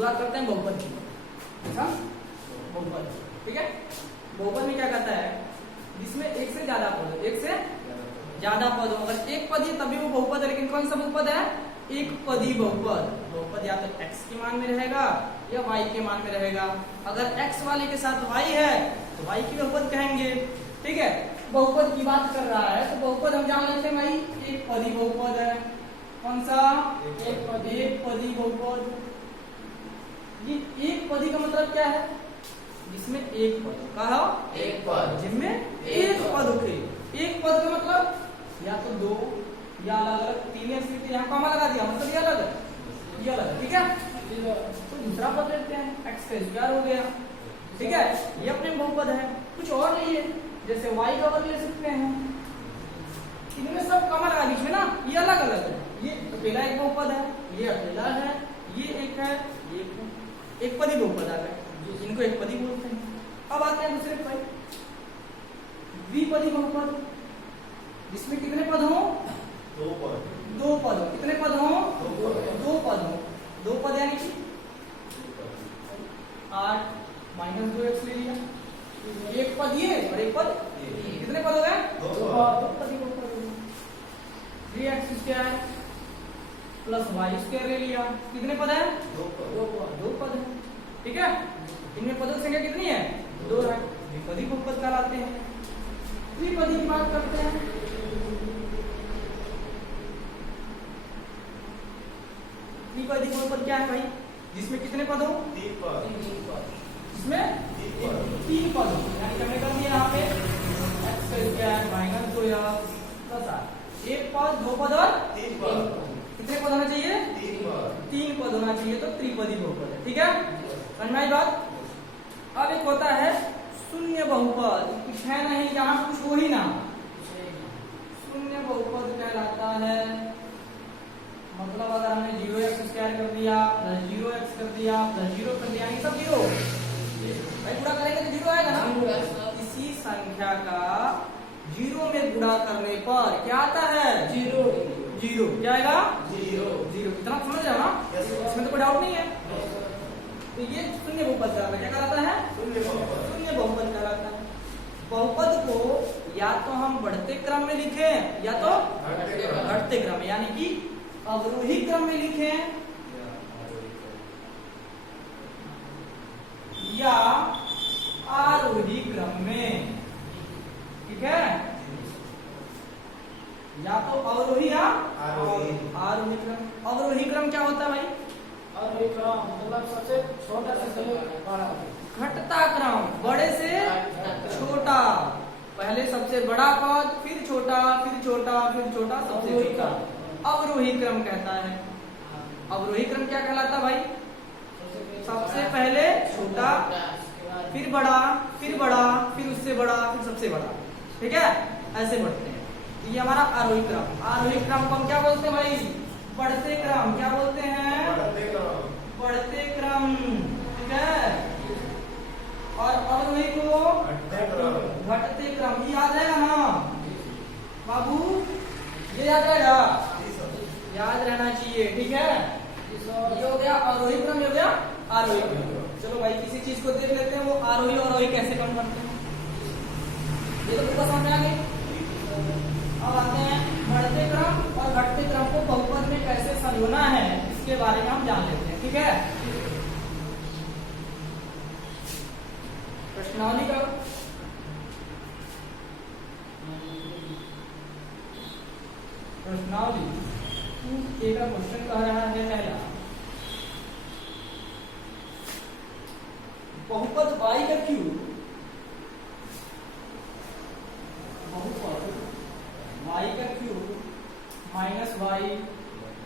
शुरुआत करते हैं बहुपद की। बहुपद, ठीक है। बहुपद में क्या कहता है, जिसमें एक से ज्यादा पद हो, एक से ज्यादा पद हो, अगर एक पद है तभी वो बहुपद है। लेकिन कौन सा बहुपद है, एक पदी बहुपद। बहुपद या तो x के मान में रहेगा या y के मान में रहेगा। अगर x वाले के साथ y है तो y की बहुपद कहेंगे, ठीक है। बहुपद की बात कर रहा है तो बहुपद हम जान लेते हैं भाई, एक पदी बहुपद है। कौन सा, एक पदी बहुपद। ये एक पदी का मतलब क्या है, जिसमें एक पद, कहा एक पद, जिसमें एक पद उठे। एक पद का मतलब या तो दो या अलग अलग, तीन या सिर्फ यहाँ कॉमा लगा दिया मतलब ये अलग है, ये अलग है, ठीक है। तो दूसरा पद लेते हैं, x का स्क्वायर हो गया, ठीक है। ये अपने बहुपद है। कुछ और नहीं है, जैसे y का वर्ग ले सकते हैं, इनमें सब कॉमा लगा बीच में ना, ये अलग अलग है। ये अकेला एक बहुपद है, ये अकेला है, ये एक है, ये एक पदी बहुपद आ गए, इनको एक पदी बोलते हैं। अब आते हैं दूसरे पर, द्विपदी बहुपद, जिसमें कितने पद हो, दो पद, दो पद हो। कितने पद हो, दो पद हो। दो पद यानी कि 8 माइनस 2x ले लिया, एक पद ये और एक पद, कितने पद हो गए, दो पद ही बहुपद हो गए। 3x square plus y square ले लिया, कितने पद है, दो पद है, ठीक है। इनमें पदों की संख्या कितनी है, दो है, द्विपदी बहुपद कहलाते हैं। त्रिपदी की बात करते हैं। त्रिपदी बहुपद क्या है भाई, जिसमें कितने पद हो, जिसमें तीन पद हो। यानी हमने कर दिया यहाँ पे x square minus 2x plus 8, एक पद, दो पद और तीन पद। कितने पद होना चाहिए, तीन पद होना चाहिए, तो त्रिपदी बहुपद है, ठीक है। समझ में आई बात। अब एक होता है शून्य बहुपद, कुछ है नहीं, यहाँ कुछ हो ही ना, शून्य बहुपद कहलाता है। मतलब अगर हमने 0x स्क्वायर कर दिया प्लस 0x कर दिया प्लस 0 कर दिया, ये सब जीरो भाई, गुणा करेंगे तो जीरो आएगा ना। इसी संख्या का जीरो में गुणा करने पर क्या आता है, जीरो। जीरो क्या आएगा, जीरो। इतना समझ जाओ ना, इसमें तो कोई डाउट नहीं है। तो ये शून्य बहुपद कहलाता है, क्या कहलाता है, शून्य बहुपद कहलाता है। बहुपद को या तो हम बढ़ते क्रम में लिखें या तो घटते क्रम में, यानी कि अवरोही क्रम में लिखें या आरोही क्रम में, ठीक है। या तो अवरोही या आरोही क्रम। अवरोही क्रम क्या होता है भाई, और एक मतलब सबसे छोटा से बड़ा, घटता क्रम, बड़े से छोटा, पहले सबसे बड़ा पद, फिर छोटा, फिर छोटा, फिर छोटा, सबसे छोटा, अवरोही क्रम कहता है। अवरोही क्रम क्या कहलाता भाई, सबसे पहले छोटा, फिर बड़ा, फिर बड़ा, फिर उससे बड़ा, फिर सबसे बड़ा, ठीक है, ऐसे बढ़ते हैं। ये हमारा आरोही क्रम। आरोही क्रम को हम क्या बोलते हैं भाई, बढ़ते क्रम। क्या बोलते हैं, बढ़ते क्रम, ठीक है। और अवरोही को घटते क्रम। ये याद रहेगा ना बाबू, ये याद रहेगा, याद रहना चाहिए, ठीक है। ये हो गया अवरोही क्रम, ये हो गया आरोही क्रम। चलो भाई किसी चीज को देख लेते हैं, वो आरोही और अवरोही कैसे कम करते हैं, ये तो पूरा समझ में आ गई। अब आते हैं बढ़ते क्रम और घटते क्रम को बहुपद में कैसे संजोना है, इसके बारे में हम जान लेते हैं, ठीक है। प्रश्नावली का प्रश्नावली 2A का क्वेश्चन कह रहा है, पहला बहुपद y का क्यूब, बहुपद y का cube minus Y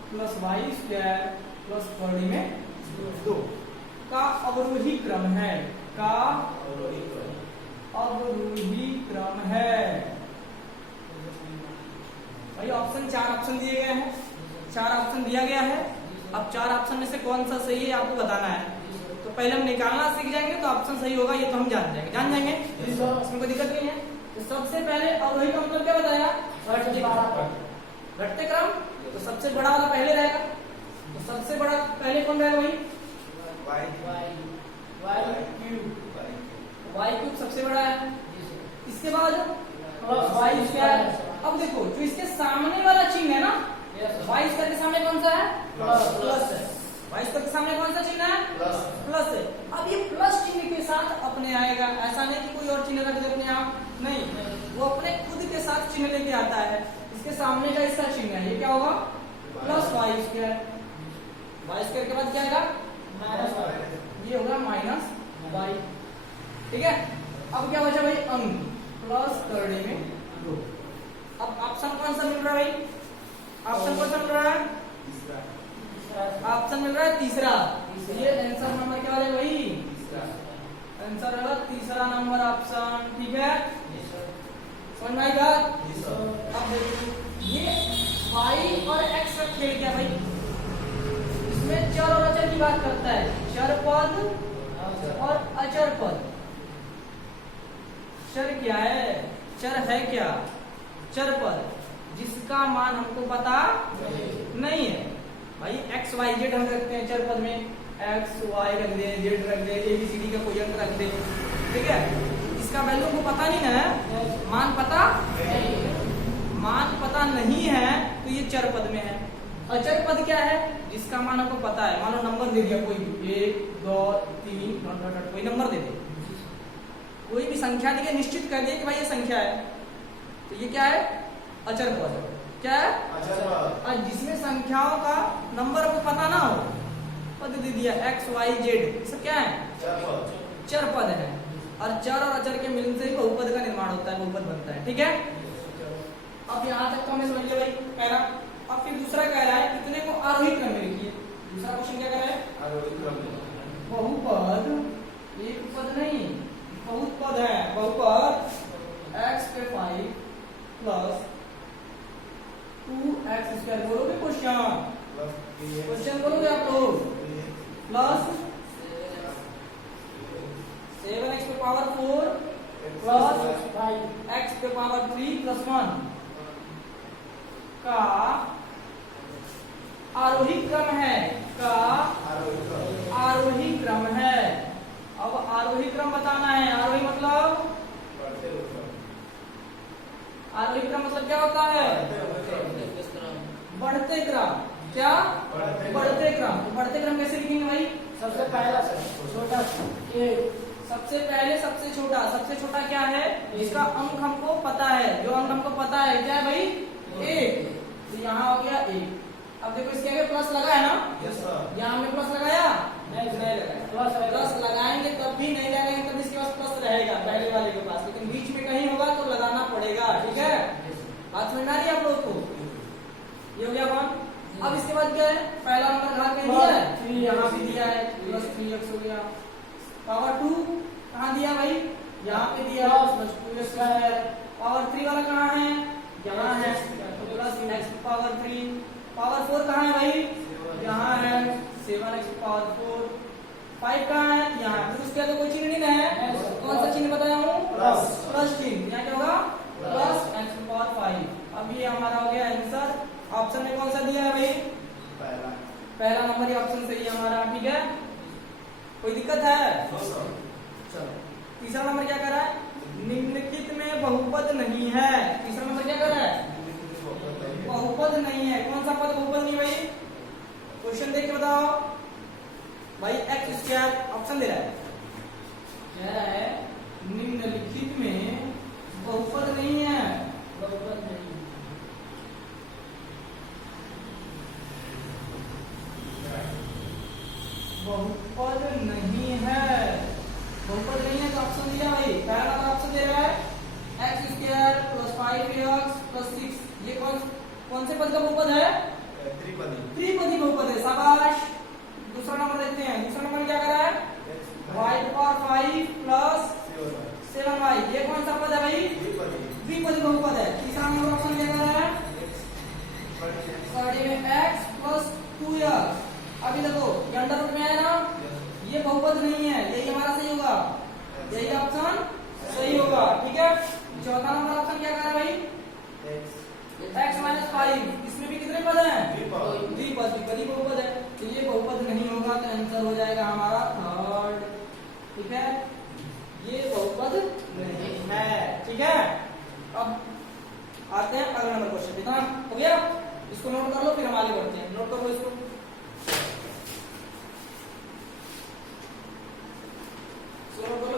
plus Y square plus 4d में 2 का अवरोही क्रम है, का अवरोही क्रम है। भाई ऑप्शन, 4 ऑप्शन दिए गए हैं, 4 ऑप्शन दिया गया है। अब 4 ऑप्शन में से कौन सा सही है आपको बताना है। तो पहले हम निकालना सीख जाएंगे तो ऑप्शन सही होगा ये तो हम जान जाएंगे, इसमें कोई दिक्कत नहीं है। तो सबसे पहले अवरोही का मतलब क्या बताया, घटते क्रम, तो सबसे बड़ा वाला पहले रहेगा। तो सबसे बड़ा पहले कौन रहेगा भाई, Y Y cube y cube सबसे बड़ा है। इसके बाद प्लस y स्क्वायर। अब देखो जो इसके सामने वाला चिन्ह है ना, y स्क्वायर के सामने कौन सा है? प्लस है। y स्क्वायर के सामने कौन सा चिन्ह है? प्लस प्लस है। अब ये प्लस चिन्ह के साथ अपने आएगा, ऐसा नहीं कि कोई और चिन्ह रख दे अपने आप, नहीं, वो अपने खुद के साथ चिन्ह लेके आता है। इसके सामने का इसका चिन्ह है, ये क्या होगा? Plus Y square. Y square के बाद क्या आएगा? माइनस वाई, ये होगा माइनस वाई। ठीक है, अब क्या बचा भाई? अंक प्लस करने में 2। अब ऑप्शन कौन सा मिल रहा है भाई? ऑप्शन कौन सा मिल रहा है? ऑप्शन मिल रहा है तीसरा। ये आंसर नंबर क्या वाले भाई? आंसर होगा तीसरा नंबर ऑप्शन। ठीक है, समझ में आएगा? अब देखो ये y और x का खेल क्या भाई? इसमें चर और अचर की बात करता है, चर पद और अचर पद। चर क्या है? चर है क्या? चर पद जिसका मान हमको पता नहीं है भाई। x y z हम रखते हैं चर पद में, x y रख दे, z रख दे, a b c d का कोई अंक रख दे। ठीक है, इसका वैल्यू को पता नहीं ना है, मान पता नहीं है, तो ये चर पद में है। अचर पद क्या है? जिसका मान हमको पता है। मान लो नंबर दे दिया कोई भी, 1 2 3 कोई नंबर दे दे, कोई भी संख्या देके निश्चित कर दिया कि भाई ये संख्या है, तो ये क्या है? अचर पद। क्या है? और जिसमें संख्याओं का नंबर को पता ना हो, पद दे दिया x y z, सब क्या है? चर पद है। और चर और अचर के मिलन से ही बहुपद का निर्माण होता है, बहुपद बनता है। ठीक है, अब यहाँ तक तो हमने समझ लिया भाई पहला। अब फिर दूसरा कह रहा है कितने को आरोही क्रम में लिखिए। दूसरा क्वेश्चन क्या कह रहा है? बहुपद, एक पद नहीं, बहुत पद है। बहुपद x पे 5 प्लस 2x स्क्वायर। बोलोगे क्वेश्चन बोलोगे आप लोग? प्लस 7x पे पावर 4 प्लस 5x पे पावर 3 प्लस 1 का आरोही क्रम है। का आरोही क्रम है। अब आरोही क्रम बताना है। आरोही मतलब क्या होता है? बढ़ते क्रम। क्या? बढ़ते क्रम। बढ़ते क्रम कैसे लिखेंगे भाई? सबसे पहला छोटा ए, सबसे पहले सबसे छोटा। सबसे छोटा क्या है? जिसका अंक हमको पता है। जो अंक हमको पता है क्या है भाई? 1। तो यहाँ हो गया 1। अब देखो इसके आगे प्लस लगा है ना? यहाँ हमने प्लस लगाया? नहीं लगाया। प्लस लगाएंगे तब भी, नहीं लगाएंगे तब इसके पास प्लस रहेगा पहले वाले के पास, लेकिन बीच में कहीं होगा तो लगाना पड़ेगा। ठीक है, बात समझ में आ रही है आप लोग को? ये हो गया कौन? अब इसके बाद क्या है? पहला नंबर घात कहीं दिया है, यहाँ भी दिया है, प्लस 3x हो गया। पावर 2 कहाँ दिया भाई? यहाँ पे दिया, प्लस 2x स्क्वायर। पावर 3 वाला कहाँ है? यहाँ है, प्लस x पावर 3। पावर 4 कहाँ है भाई? यहाँ है, 7x पावर 4। 5 कहाँ है? यहाँ। फिर उसके आगे कोई चिन्ह नहीं है, कौन सा चिन्ह बताया हूँ? प्लस चिन्ह। यहाँ क्या होगा? Plus x power 5। अब ये हमारा हो गया आंसर। ऑप्शन में कौन सा दिया है भाई? पहला नंबर ही ऑप्शन सही है हमारा। ठीक है, कोई दिक्कत है? चलो, तीसरा नंबर क्या कर रहा है? निम्नलिखित में बहुपद नहीं है। तीसरा नंबर क्या कर रहा है? बहुपद नहीं है। कौन सा पद बहुपद नहीं भाई? क्वेश्चन देख के बताओ भाई। x स्क्वायर ऑप्शन दे रहा है, कह रहा है निम्नलिखित में बहुपद नहीं है। बहुपद नहीं, बहुपद नहीं है। बहुपद नहीं है तो ऑप्शन दिया भाई। पहला नंबर ऑप्शन दे रहा है x square plus 5x plus 6। ये कौन से पद का बहुपद है? त्रिपदी बहुपद है। शाबाश। दूसरा नंबर देखते हैं। दूसरा नंबर क्या कर रहा है? y power 5 plus 7y। ये कौन सा पद है भाई? द्विपदी बहुपद है। तीसरा नंबर ऑप्शन क्या कर रहा है? साइड में x प्लस 2x। अभी देखो ये अंडर रूट में आया ना, ये बहुपद नहीं है। यही हमारा सही होगा, यही ऑप्शन सही होगा। ठीक है, चौथा नंबर ऑप्शन क्या कर रहा है भाई? x minus 5। इसमें भी कितने पद हैं? द्विपद, द्विपदी बहुपद है, तो ये बहुपद नहीं होगा। तो आंसर हो जाएगा हमारा ठीक है, ये बहुपद नहीं है। ठीक है, अब आते हैं अगला नंबर क्वेश्चन। इतना हो गया, इसको नोट कर लो, फिर हम आगे बढ़ते हैं। नोट करो इसको। नोट करो।